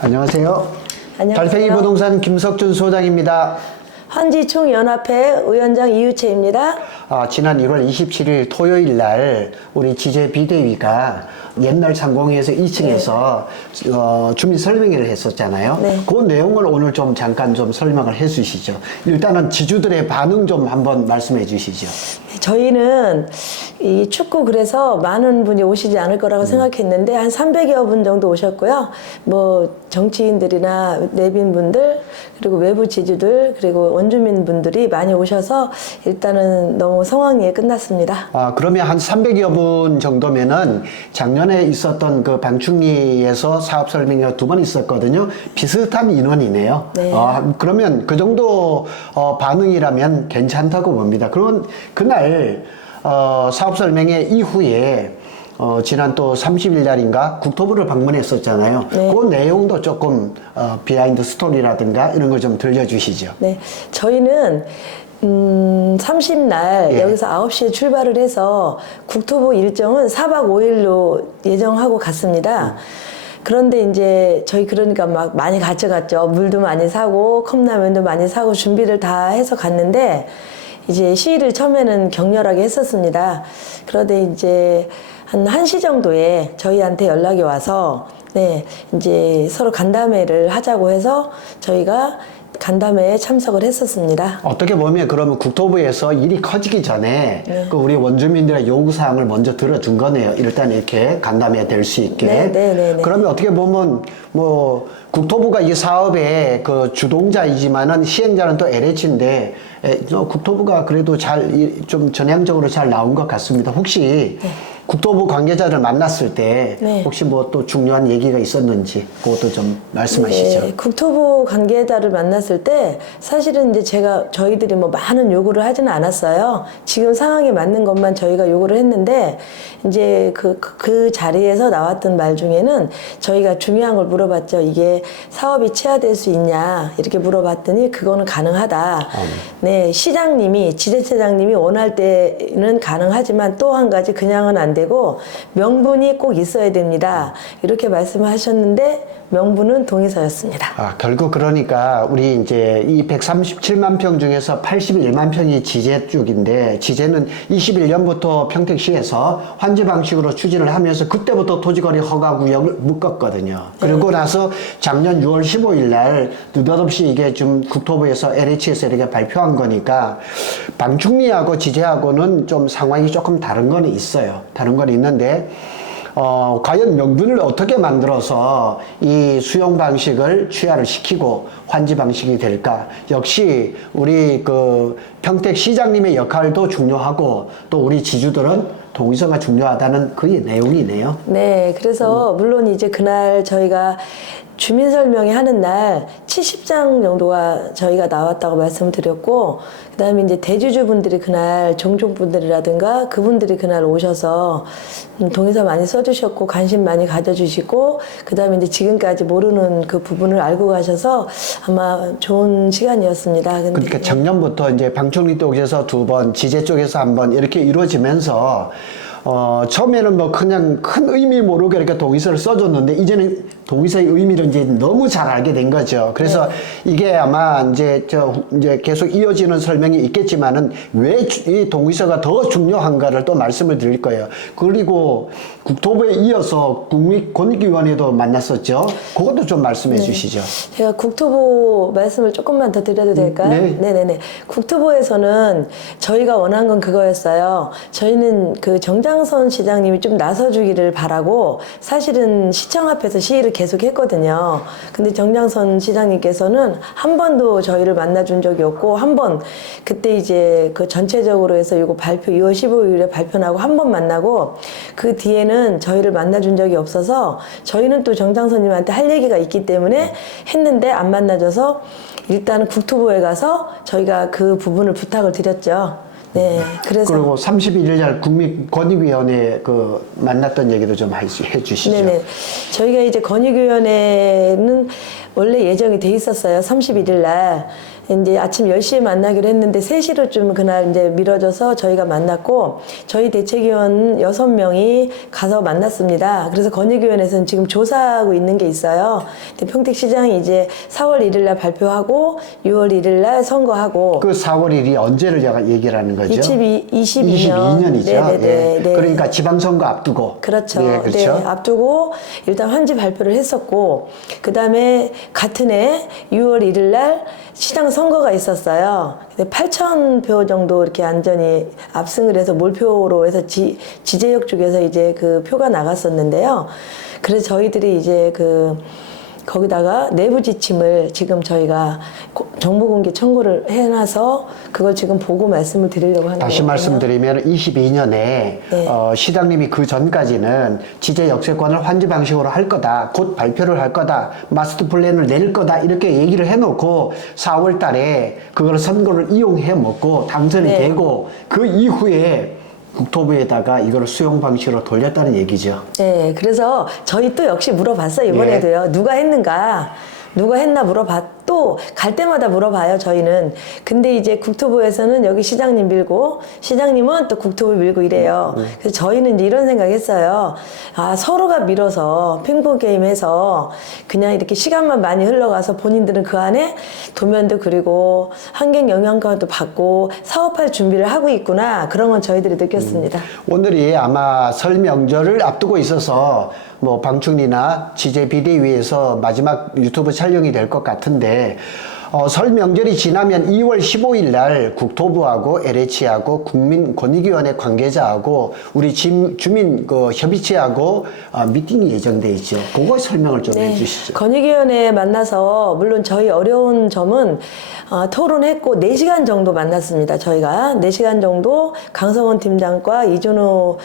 안녕하세요. 안녕하세요. 달팽이 부동산 김석준 소장입니다. 한지총연합회 위원장 이유채입니다. 지난 1월 27일 토요일 날 우리 지재 비대위가 옛날 상공회에서 2층에서 주민 설명회를 했었잖아요. 네. 그 내용을 오늘 좀 잠깐 좀 설명을 해 주시죠. 일단은 지주들의 반응 좀 한번 말씀해 주시죠. 저희는 이 춥고 그래서 많은 분이 오시지 않을 거라고 생각했는데 한 300여 분 정도 오셨고요. 뭐 정치인들이나 내빈분들 그리고 외부 지주들 그리고 원주민 분들이 많이 오셔서 일단은 너무 성황리에 끝났습니다. 그러면 한 300여 분 정도면은 작년에 있었던 그 방충리에서 사업 설명회가 2번 있었거든요. 비슷한 인원이네요. 네. 그러면 그 정도 반응이라면 괜찮다고 봅니다. 그러면 그날 사업 설명회 이후에 지난 또 30일 날인가 국토부를 방문했었잖아요. 네. 그 내용도 조금 비하인드 스토리라든가 이런 걸 좀 들려주시죠. 네, 저희는 30날 예. 여기서 9시에 출발을 해서 국토부 일정은 4박 5일로 예정하고 갔습니다. 그런데 이제 저희 그러니까 막 많이 가져갔죠. 물도 많이 사고 컵라면도 많이 사고 준비를 다 해서 갔는데 이제 시위를 처음에는 격렬하게 했었습니다. 그런데 이제 한 1시 정도에 저희한테 연락이 와서 네, 이제 서로 간담회를 하자고 해서 저희가 간담회에 참석을 했었습니다. 어떻게 보면 그러면 국토부에서 일이 커지기 전에 그 우리 원주민들의 요구사항을 먼저 들어준 거네요. 일단 이렇게 간담회 될 수 있게. 네. 그러면 어떻게 보면 뭐 국토부가 이 사업의 그 주동자이지만은 시행자는 또 LH인데 국토부가 그래도 좀 전향적으로 잘 나온 것 같습니다. 혹시 국토부 관계자를 만났을 때 혹시 뭐 또 중요한 얘기가 있었는지 그것도 좀 말씀하시죠. 네, 국토부 관계자를 만났을 때 사실은 이제 저희들이 뭐 많은 요구를 하지는 않았어요. 지금 상황에 맞는 것만 저희가 요구를 했는데 이제 그 자리에서 나왔던 말 중에는 저희가 중요한 걸 물어봤죠. 이게 사업이 체화될 수 있냐 이렇게 물어봤더니 그거는 가능하다. 네, 지자체장님이 원할 때는 가능하지만 또 한 가지 그냥은 안 되고 명분이 꼭 있어야 됩니다. 이렇게 말씀을 하셨는데 명분은 동의서였습니다. 결국 그러니까 우리 이제 이 137만 평 중에서 81만 평이 지제 쪽인데 지제는 21년부터 평택시에서 환지 방식으로 추진을 하면서 그때부터 토지거래 허가 구역을 묶었거든요. 그리고 나서 작년 6월 15일 날 느닷없이 이게 좀 국토부에서 LH에서 이렇게 발표한 거니까 방충리하고 지제하고는 좀 상황이 조금 다른 건 있어요. 다른 건 있는데 과연 명분을 어떻게 만들어서 이 수용 방식을 취하를 시키고 환지 방식이 될까? 역시 우리 그 평택시장님의 역할도 중요하고 또 우리 지주들은 동의서가 중요하다는 그 내용이네요. 네, 그래서 물론 이제 그날 저희가 주민 설명회 하는 날 70장 정도가 저희가 나왔다고 말씀을 드렸고, 그 다음에 이제 대주주분들이 그날 종족분들이라든가 그분들이 그날 오셔서 동의서 많이 써주셨고, 관심 많이 가져주시고, 그 다음에 이제 지금까지 모르는 그 부분을 알고 가셔서 아마 좋은 시간이었습니다. 근데 그러니까 작년부터 이제 방충리 쪽에서 2번, 지제 쪽에서 1번 이렇게 이루어지면서 처음에는 뭐 그냥 큰 의미 모르게 이렇게 동의서를 써줬는데 이제는 동의서의 의미를 이제 너무 잘 알게 된 거죠. 그래서 이게 아마 이제 계속 이어지는 설명이 있겠지만은 왜 이 동의서가 더 중요한가를 또 말씀을 드릴 거예요. 그리고 국토부에 이어서 국민권익위원회도 만났었죠. 그것도 좀 말씀해 주시죠. 제가 국토부 말씀을 조금만 더 드려도 될까요? 네네네. 국토부에서는 저희가 원한 건 그거였어요. 저희는 그 정장선 시장님이 좀 나서주기를 바라고 사실은 시청 앞에서 시위를 계속 했거든요. 근데 정장선 시장님께서는 한 번도 저희를 만나준 적이 없고 한 번 그때 이제 그 전체적으로 해서 이거 발표 2월 15일에 발표 나고 한 번 만나고 그 뒤에는 저희를 만나준 적이 없어서 저희는 또 정장선님한테 할 얘기가 있기 때문에 했는데 안 만나줘서 일단은 국토부에 가서 저희가 그 부분을 부탁을 드렸죠. 네, 그래서 그리고 31일 날 국민권익위원회 그 만났던 얘기도 좀 해주시죠. 네네. 저희가 이제 권익위원회는 원래 예정이 돼 있었어요. 31일 날. 이제 아침 10시에 만나기로 했는데 3시로 좀 그날 이제 미뤄져서 저희가 만났고 저희 대책위원 6명이 가서 만났습니다. 그래서 권익위원회에서는 지금 조사하고 있는 게 있어요. 근데 평택시장이 이제 4월 1일 날 발표하고 6월 1일 날 선거하고 그 4월 1일이 언제를 얘기를 하는 거죠? 22년이죠. 네네네. 네. 그러니까 지방선거 앞두고. 그렇죠. 네, 그렇죠. 네, 앞두고 일단 환지 발표를 했었고 그 다음에 같은 해 6월 1일 날 시장 선거가 있었어요. 8,000표 정도 이렇게 안전히 압승을 해서 몰표로 해서 지제역 쪽에서 이제 그 표가 나갔었는데요. 그래서 저희들이 이제 거기다가 내부 지침을 지금 저희가 정보공개 청구를 해놔서 그걸 지금 보고 말씀을 드리려고 하는 거예요. 다시 말씀드리면 22년에 네. 시장님이 그 전까지는 지제 역세권을 환지 방식으로 할 거다. 곧 발표를 할 거다. 마스터 플랜을 낼 거다. 이렇게 얘기를 해놓고 4월 달에 그걸 선거를 이용해 먹고 당선이 네. 되고 그 이후에 국토부에다가 이걸 수용 방식으로 돌렸다는 얘기죠. 네, 그래서 저희 또 역시 물어봤어요, 이번에도요. 누가 했는가? 누가 했나 또 갈 때마다 물어봐요, 저희는. 근데 이제 국토부에서는 여기 시장님 밀고, 시장님은 또 국토부 밀고 이래요. 그래서 저희는 이제 이런 생각 했어요. 아, 서로가 밀어서 핑퐁게임 해서 그냥 이렇게 시간만 많이 흘러가서 본인들은 그 안에 도면도 그리고 환경 영향가도 받고 사업할 준비를 하고 있구나. 그런 건 저희들이 느꼈습니다. 오늘이 아마 설 명절을 앞두고 있어서 뭐 방충리나 지제 비대위에서 마지막 유튜브 촬영이 될 것 같은데 설 명절이 지나면 2월 15일 날 국토부하고 LH하고 국민권익위원회 관계자하고 우리 주민 협의체하고 미팅이 예정돼 있죠. 그거 설명을 좀 해주시죠. 권익위원회 만나서 물론 저희 어려운 점은 토론했고 4시간 정도 만났습니다. 저희가 4시간 정도 강성원 팀장과 이준호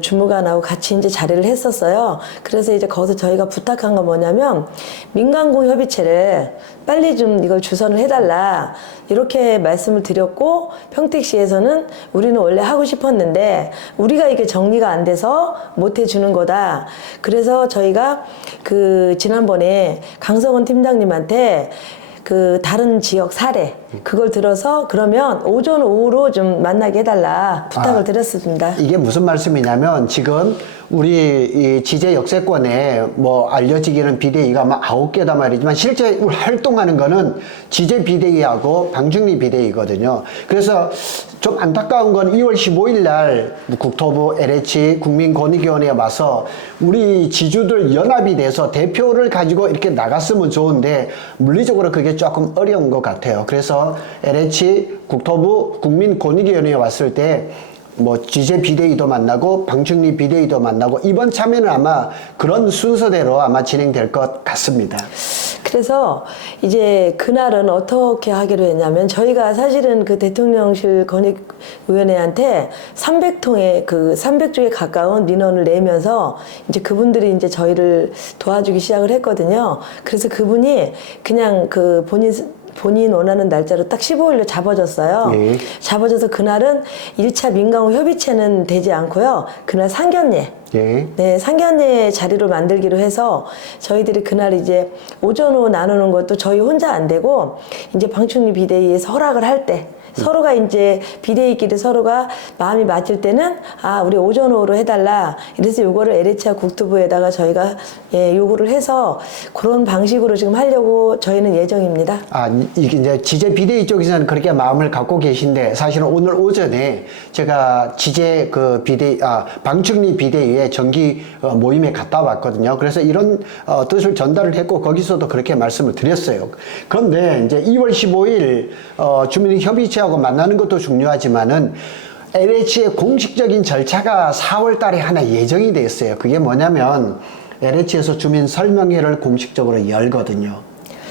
주무관하고 같이 이제 자리를 했었어요. 그래서 이제 거기서 저희가 부탁한 건 뭐냐면 민간공 협의체를 빨리 좀 이걸 주선을 해달라 이렇게 말씀을 드렸고 평택시에서는 우리는 원래 하고 싶었는데 우리가 이게 정리가 안 돼서 못 해주는 거다. 그래서 저희가 지난번에 강성원 팀장님한테 다른 지역 사례 그걸 들어서 그러면 오전 오후로 좀 만나게 해달라 부탁을 드렸습니다. 이게 무슨 말씀이냐면 지금 우리 이 지제 역세권에 뭐 알려지기는 비대위가 막 9개다 말이지만 실제 활동하는 거는 지제 비대위하고 방중리 비대위거든요. 그래서 좀 안타까운 건 2월 15일 날 국토부, LH, 국민권익위원회에 와서 우리 지주들 연합이 돼서 대표를 가지고 이렇게 나갔으면 좋은데 물리적으로 그게 조금 어려운 것 같아요. 그래서 LH, 국토부, 국민권익위원회에 왔을 때 뭐 지제 비대위도 만나고 방충리 비대위도 만나고 이번 참여는 아마 그런 순서대로 아마 진행될 것 같습니다. 그래서 이제 그날은 어떻게 하기로 했냐면 저희가 사실은 대통령실 권익위원회한테 300통의 300주에 가까운 민원을 내면서 이제 그분들이 이제 저희를 도와주기 시작을 했거든요. 그래서 그분이 그냥 본인 원하는 날짜로 딱 15일로 잡아줬어요. 네. 잡아줘서 그날은 1차 민간호 협의체는 되지 않고요. 그날 상견례. 네, 상견례 자리로 만들기로 해서 저희들이 그날 이제 오전 오후 나누는 것도 저희 혼자 안 되고 이제 방충리 비대위에서 허락을 할 때 서로가 이제 비대위끼리 서로가 마음이 맞을 때는 우리 오전 오후로 해달라. 이래서 요거를 LH와 국토부에다가 저희가 요구를 해서 그런 방식으로 지금 하려고 저희는 예정입니다. 이게 이제 지제 비대위 쪽에서는 그렇게 마음을 갖고 계신데 사실은 오늘 오전에 제가 지제 방충리 비대위의 정기 모임에 갔다 왔거든요. 그래서 이런 뜻을 전달을 했고 거기서도 그렇게 말씀을 드렸어요. 그런데 이제 2월 15일 주민협의체하고 만나는 것도 중요하지만은 LH의 공식적인 절차가 4월 달에 하나 예정이 돼 있어요. 그게 뭐냐면 LH에서 주민 설명회를 공식적으로 열거든요.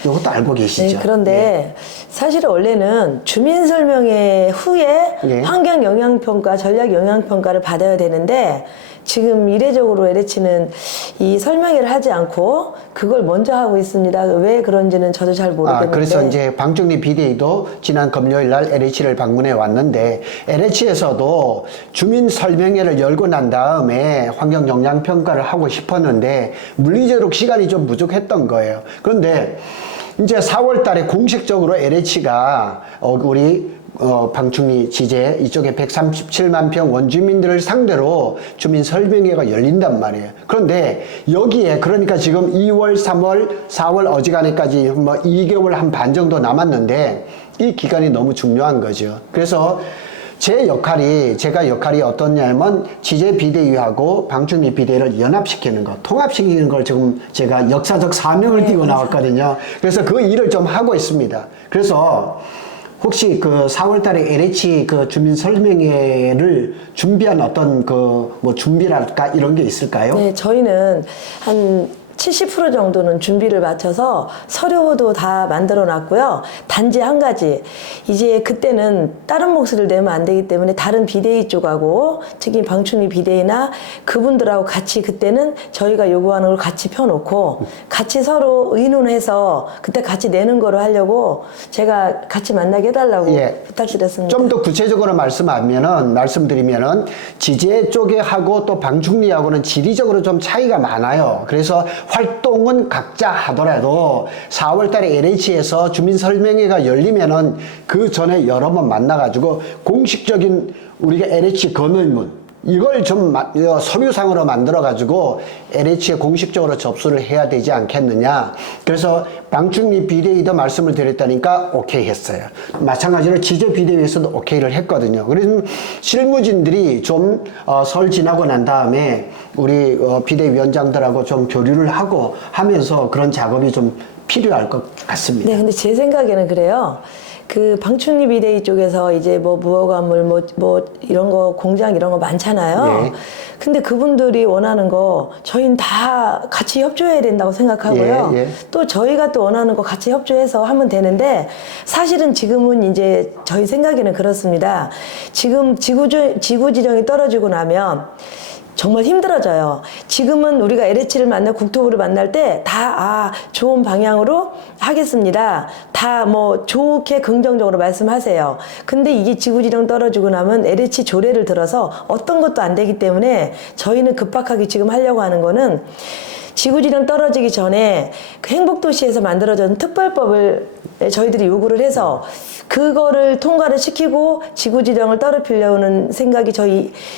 이것도 알고 계시죠? 네, 그런데 사실은 원래는 주민 설명회 후에 환경 영향평가, 전략 영향평가를 받아야 되는데 지금 이례적으로 LH는 이 설명회를 하지 않고 그걸 먼저 하고 있습니다. 왜 그런지는 저도 잘 모르겠는데. 그래서 이제 방충리 비대위도 지난 금요일 날 LH를 방문해 왔는데 LH에서도 주민 설명회를 열고 난 다음에 환경 영향 평가를 하고 싶었는데 물리적으로 시간이 좀 부족했던 거예요. 그런데 이제 4월 달에 공식적으로 LH가 우리 방충리 지제 이쪽에 137만 평 원주민들을 상대로 주민 설명회가 열린단 말이에요. 그런데 여기에 그러니까 지금 2월, 3월, 4월 어지간해까지 뭐 2개월 한 반 정도 남았는데 이 기간이 너무 중요한 거죠. 그래서 제가 역할이 어떻냐면 지제 비대위하고 방충리 비대위를 연합시키는 거, 통합시키는 걸 지금 제가 역사적 사명을 띄고 나왔거든요. 그래서 그 일을 좀 하고 있습니다. 그래서 혹시 그 4월 달에 LH 그 주민 설명회를 준비한 어떤 그 뭐 준비랄까 이런 게 있을까요? 네, 저희는 한 70% 정도는 준비를 마쳐서 서류도 다 만들어 놨고요. 단지 한 가지, 이제 그때는 다른 목소리를 내면 안 되기 때문에 다른 비대위 쪽하고 특히 방충리 비대위나 그분들하고 같이 그때는 저희가 요구하는 걸 같이 펴놓고 같이 서로 의논해서 그때 같이 내는 거로 하려고 제가 같이 만나게 해달라고 부탁드렸습니다. 좀 더 구체적으로 말씀드리면은 지제 쪽에 하고 또 방충리하고는 지리적으로 좀 차이가 많아요. 그래서 활동은 각자 하더라도 4월 달에 LH에서 주민 설명회가 열리면은 그 전에 여러 번 만나가지고 공식적인 우리가 LH 건의문 이걸 좀 서류상으로 만들어가지고 LH에 공식적으로 접수를 해야 되지 않겠느냐. 그래서 방충리 비대위도 말씀을 드렸다니까 오케이 했어요. 마찬가지로 지제 비대위에서도 오케이를 했거든요. 그래서 실무진들이 좀 설 지나고 난 다음에 우리 비대위원장들하고 좀 교류를 하고 하면서 그런 작업이 좀 필요할 것 같습니다. 네, 근데 제 생각에는 그래요. 그 방충리 비대위 쪽에서 이제 뭐 무허가물 뭐 이런 거 공장 이런 거 많잖아요. 네. 근데 그분들이 원하는 거 저희는 다 같이 협조해야 된다고 생각하고요. 예, 예. 또 저희가 또 원하는 거 같이 협조해서 하면 되는데 사실은 지금은 이제 저희 생각에는 그렇습니다. 지금 지구 지정이 떨어지고 나면 정말 힘들어져요. 지금은 우리가 LH를 국토부를 만날 때 다 좋은 방향으로 하겠습니다. 다 뭐 좋게 긍정적으로 말씀하세요. 근데 이게 지구지정 떨어지고 나면 LH 조례를 들어서 어떤 것도 안 되기 때문에 저희는 급박하게 지금 하려고 하는 거는 지구지정 떨어지기 전에 그 행복도시에서 만들어진 특별법을 저희들이 요구를 해서 그거를 통과를 시키고 지구지정을 떨어뜨리려는 생각이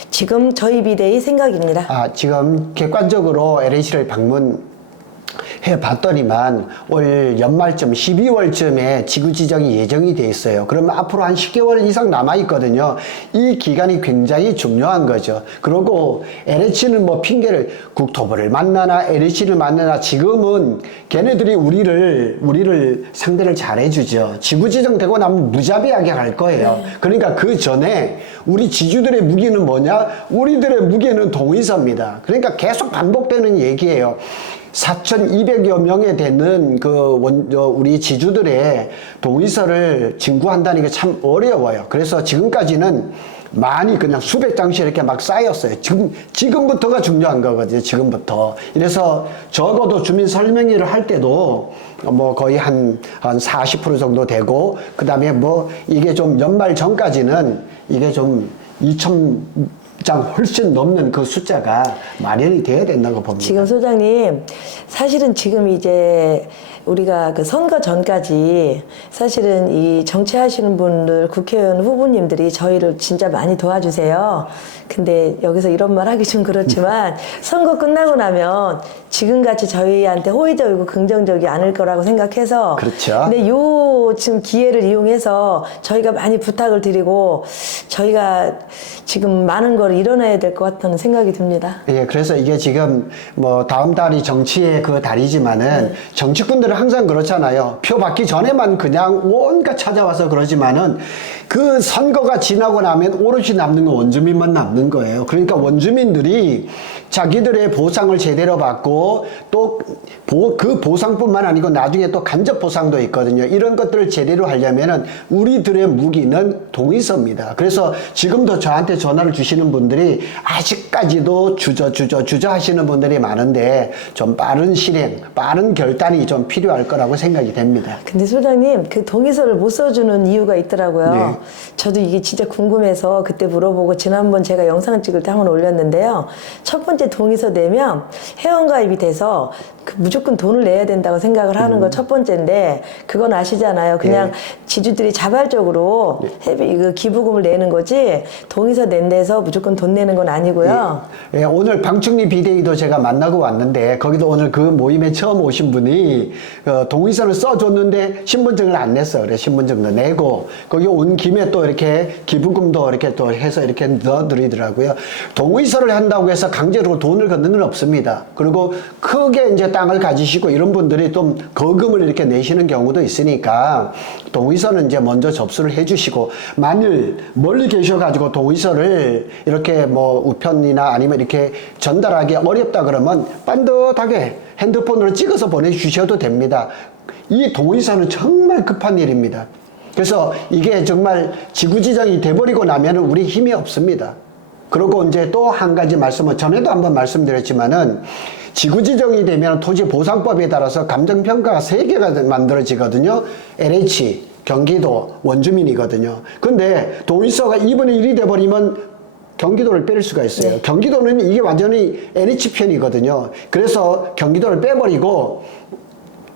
지금 저희 비대위 생각입니다. 지금 객관적으로 LH를 방문해 봤더니만 올 연말쯤 12월쯤에 지구 지정이 예정이 돼 있어요. 그러면 앞으로 한 10개월 이상 남아 있거든요. 이 기간이 굉장히 중요한 거죠. 그리고 LH는 뭐 핑계를 국토부를 만나나 LH를 만나나 지금은 걔네들이 우리를 상대를 잘 해주죠. 지구 지정되고 나면 무자비하게 갈 거예요. 그러니까 그 전에 우리 지주들의 무기는 뭐냐? 우리들의 무기는 동의서입니다. 그러니까 계속 반복되는 얘기예요. 4,200여 명에 되는 우리 지주들의 동의서를 진구한다는 게 참 어려워요. 그래서 지금까지는 많이 그냥 수백 장씩 이렇게 막 쌓였어요. 지금부터가 중요한 거거든요. 지금부터. 이래서 적어도 주민 설명회를 할 때도 뭐 거의 한 40% 정도 되고, 그 다음에 뭐 이게 좀 연말 전까지는 이게 좀 2,000장 훨씬 넘는 그 숫자가 마련이 돼야 된다고 봅니다. 지금 소장님, 사실은 지금 이제 우리가 그 선거 전까지 사실은 이 정치하시는 분들, 국회의원 후보님들이 저희를 진짜 많이 도와주세요. 근데 여기서 이런 말 하기 좀 그렇지만 선거 끝나고 나면 지금같이 저희한테 호의적이고 긍정적이 않을 거라고 생각해서. 그렇죠. 근데 요 지금 기회를 이용해서 저희가 많이 부탁을 드리고 저희가 지금 많은 걸 이뤄내야 될 것 같다는 생각이 듭니다. 예, 그래서 이게 지금 뭐 다음 달이 정치의 그 달이지만은 정치꾼들은 항상 그렇잖아요. 표 받기 전에만 그냥 온갖 찾아와서 그러지만은 그 선거가 지나고 나면 오롯이 남는 건 원주민만 남는 거예요. 그러니까 원주민들이 자기들의 보상을 제대로 받고 또 그 보상뿐만 아니고 나중에 또 간접 보상도 있거든요. 이런 것들을 제대로 하려면은 우리들의 무기는 동의서입니다. 그래서 지금도 저한테 전화를 주시는 분들이 아직까지도 주저 하시는 분들이 많은데 좀 빠른 실행, 빠른 결단이 좀 필요할 거라고 생각이 됩니다. 근데 소장님, 그 동의서를 못 써주는 이유가 있더라고요. 네. 저도 이게 진짜 궁금해서 그때 물어보고 지난번 제가 영상 찍을 때 한번 올렸는데요. 첫 번째 번째 동의서 내면 회원가입이 돼서 무조건 돈을 내야 된다고 생각을 하는 거 첫 번째인데, 그건 아시잖아요. 그냥 지주들이 자발적으로 기부금을 내는 거지 동의서 낸 데서 무조건 돈 내는 건 아니고요. 오늘 방충리 비대위도 제가 만나고 왔는데, 거기도 오늘 그 모임에 처음 오신 분이 동의서를 써줬는데 신분증을 안 냈어. 그래, 신분증도 내고 거기 온 김에 또 이렇게 기부금도 이렇게 또 해서 이렇게 넣어드리더라고요. 동의서를 한다고 해서 강제로 돈을 걷는 건 없습니다. 그리고 크게 이제 땅을 가지시고 이런 분들이 좀 거금을 이렇게 내시는 경우도 있으니까 동의서는 이제 먼저 접수를 해주시고, 만일 멀리 계셔가지고 동의서를 이렇게 뭐 우편이나 아니면 이렇게 전달하기 어렵다 그러면 반듯하게 핸드폰으로 찍어서 보내주셔도 됩니다. 이 동의서는 정말 급한 일입니다. 그래서 이게 정말 지구지정이 돼버리고 나면은 우리 힘이 없습니다. 그리고 이제 또 한 가지 말씀은 전에도 한번 말씀드렸지만은, 지구지정이 되면 토지보상법에 따라서 감정평가가 3개가 만들어지거든요. LH, 경기도, 원주민이거든요. 근데 동의서가 2분의 1이 돼버리면 경기도를 뺄 수가 있어요. 네. 경기도는 이게 완전히 LH 편이거든요. 그래서 경기도를 빼버리고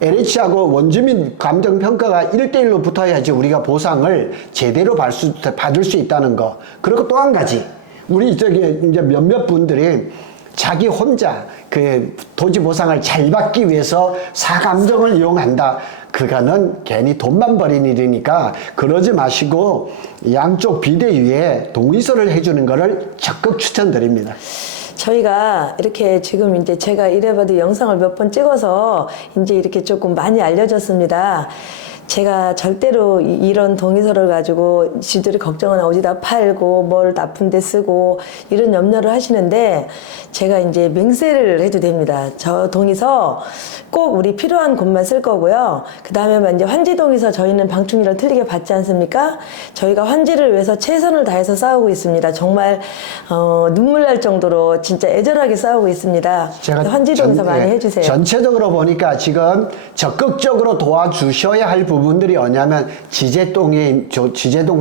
LH하고 원주민 감정평가가 1대1로 붙어야지 우리가 보상을 제대로 받을 수 있다는 거. 그리고 또 한 가지, 우리 저기 이제 몇몇 분들이 자기 혼자 그 토지 보상을 잘 받기 위해서 사감정을 이용한다. 그거는 괜히 돈만 버린 일이니까 그러지 마시고 양쪽 비대위에 동의서를 해주는 거를 적극 추천드립니다. 저희가 이렇게 지금 이제 제가 이래봐도 영상을 몇 번 찍어서 이제 이렇게 조금 많이 알려졌습니다. 제가 절대로 이런 동의서를 가지고 지들이 걱정은 어디다 팔고 뭘 나쁜 데 쓰고 이런 염려를 하시는데, 제가 이제 맹세를 해도 됩니다. 저 동의서 꼭 우리 필요한 곳만 쓸 거고요. 그 다음에 이제 환지 동의서 저희는 방충리를 틀리게 받지 않습니까? 저희가 환지를 위해서 최선을 다해서 싸우고 있습니다. 정말 눈물 날 정도로 진짜 애절하게 싸우고 있습니다. 환지 동의서 많이 해주세요. 전체적으로 보니까 지금 적극적으로 도와주셔야 할 부분들이 뭐냐면, 지제동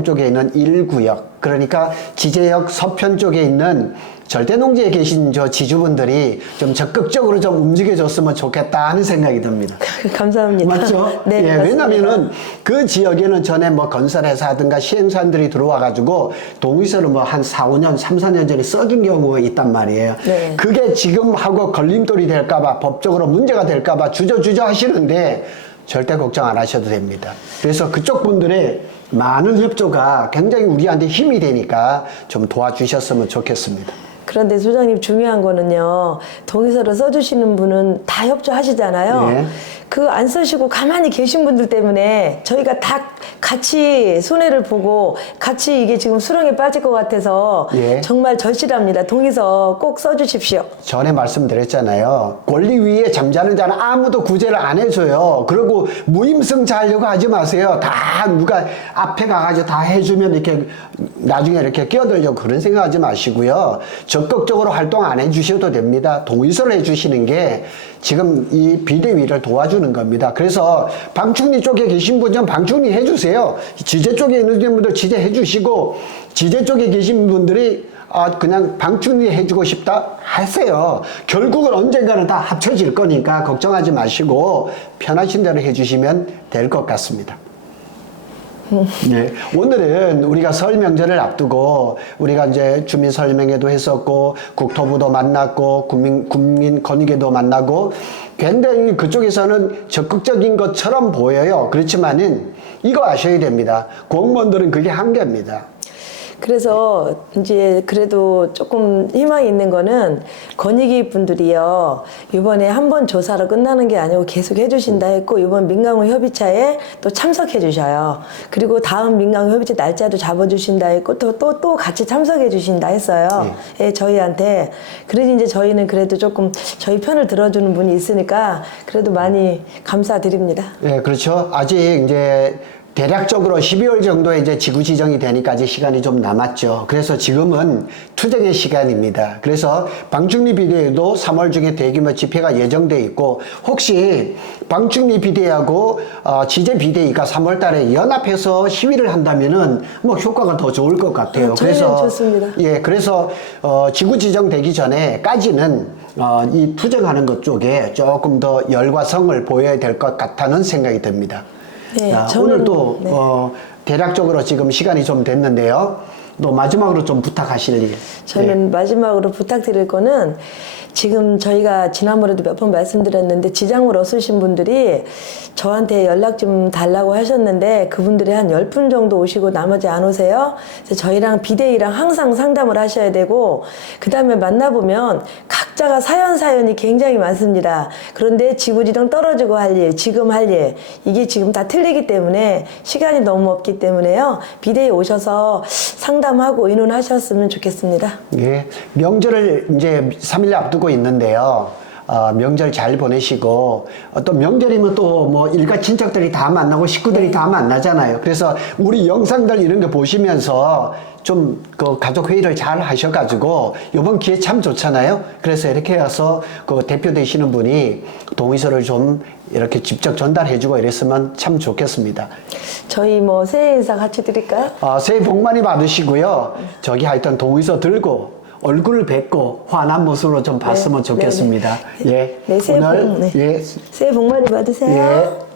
쪽에 있는 1구역, 그러니까 지제역 서편 쪽에 있는 절대농지에 계신 저 지주분들이 좀 적극적으로 좀 움직여줬으면 좋겠다 하는 생각이 듭니다. 감사합니다. 맞죠? 네, 예, 왜냐면은 그 지역에는 전에 뭐 건설회사든가 시행사들이 들어와가지고 동의서를 뭐 한 4, 5년, 3, 4년 전에 써준 경우가 있단 말이에요. 네. 그게 지금 하고 걸림돌이 될까봐, 법적으로 문제가 될까봐 주저주저 하시는데 절대 걱정 안 하셔도 됩니다. 그래서 그쪽 분들의 많은 협조가 굉장히 우리한테 힘이 되니까 좀 도와주셨으면 좋겠습니다. 그런데 소장님, 중요한 거는요, 동의서를 써주시는 분은 다 협조하시잖아요. 네. 그거 안 쓰시고 가만히 계신 분들 때문에 저희가 다 같이 손해를 보고 같이 이게 지금 수렁에 빠질 것 같아서 예. 정말 절실합니다. 동의서 꼭 써주십시오. 전에 말씀드렸잖아요. 권리 위에 잠자는 자는 아무도 구제를 안 해줘요. 그리고 무임승차하려고 하지 마세요. 다 누가 앞에 가가지고 다 해주면 이렇게 나중에 이렇게 끼어들려고 그런 생각하지 마시고요. 적극적으로 활동 안 해주셔도 됩니다. 동의서를 해주시는 게 지금 이 비대위를 도와주는 겁니다. 그래서 방충리 쪽에 계신 분은 방충리 해주세요. 지제 쪽에 있는 분들 지제 해주시고, 지제 쪽에 계신 분들이 그냥 방충리 해주고 싶다 하세요. 결국은 언젠가는 다 합쳐질 거니까 걱정하지 마시고 편하신 대로 해주시면 될 것 같습니다. 네, 오늘은 우리가 설 명절을 앞두고 우리가 이제 주민 설명회도 했었고, 국토부도 만났고, 국민 건의회도 만나고, 굉장히 그쪽에서는 적극적인 것처럼 보여요. 그렇지만은 이거 아셔야 됩니다. 공무원들은 그게 한계입니다. 그래서 이제 그래도 조금 희망이 있는 거는, 건의기 분들이요, 이번에 한 번 조사로 끝나는 게 아니고 계속 해주신다 했고, 이번 민간호 협의차에 또 참석해 주셔요. 그리고 다음 민간호 협의체 날짜도 잡아주신다 했고, 또 같이 참석해 주신다 했어요. 예, 저희한테. 그래서 이제 저희는 그래도 조금 저희 편을 들어주는 분이 있으니까 그래도 많이 감사드립니다. 예, 그렇죠. 아직 이제 대략적으로 12월 정도에 이제 지구 지정이 되니까 아직 시간이 좀 남았죠. 그래서 지금은 투쟁의 시간입니다. 그래서 방충리 비대위도 3월 중에 대규모 집회가 예정돼 있고, 혹시 방충리 비대위하고 지제 비대위가 3월 달에 연합해서 시위를 한다면은 뭐 효과가 더 좋을 것 같아요. 저희는 좋습니다. 예, 그래서 지구 지정 되기 전에까지는 이 투쟁하는 것 쪽에 조금 더 열과 성을 보여야 될 것 같다는 생각이 듭니다. 네, 오늘도 네. 대략적으로 지금 시간이 좀 됐는데요. 또 마지막으로 좀 부탁하실 일. 저는 마지막으로 부탁드릴 거는, 지금 저희가 지난번에도 몇 번 말씀드렸는데 지장물 없으신 분들이 저한테 연락 좀 달라고 하셨는데, 그분들이 한 10분 정도 오시고 나머지 안 오세요. 그래서 저희랑 비대위랑 항상 상담을 하셔야 되고, 그 다음에 만나보면 각자가 사연이 굉장히 많습니다. 그런데 지구지정 떨어지고 할 일, 지금 할 일, 이게 지금 다 틀리기 때문에 시간이 너무 없기 때문에요. 비대위 오셔서 상담하고 의논하셨으면 좋겠습니다. 예, 명절을 이제 3일 앞두고 있는데요. 명절 잘 보내시고, 또 명절이면 또 뭐 일가 친척들이 다 만나고 식구들이 다 만나잖아요. 그래서 우리 영상들 이런 거 보시면서 좀 그 가족 회의를 잘 하셔가지고, 이번 기회 참 좋잖아요. 그래서 이렇게 해서 그 대표 되시는 분이 동의서를 좀 이렇게 직접 전달해주고 이랬으면 참 좋겠습니다. 저희 뭐 새해 인사 같이 드릴까요? 새해 복 많이 받으시고요. 저기 하여튼 동의서 들고 얼굴을 뵙고 환한 모습으로 좀 봤으면 좋겠습니다. 네, 예. 네, 새해 오늘 복, 네. 예. 새해 복 많이 받으세요. 예.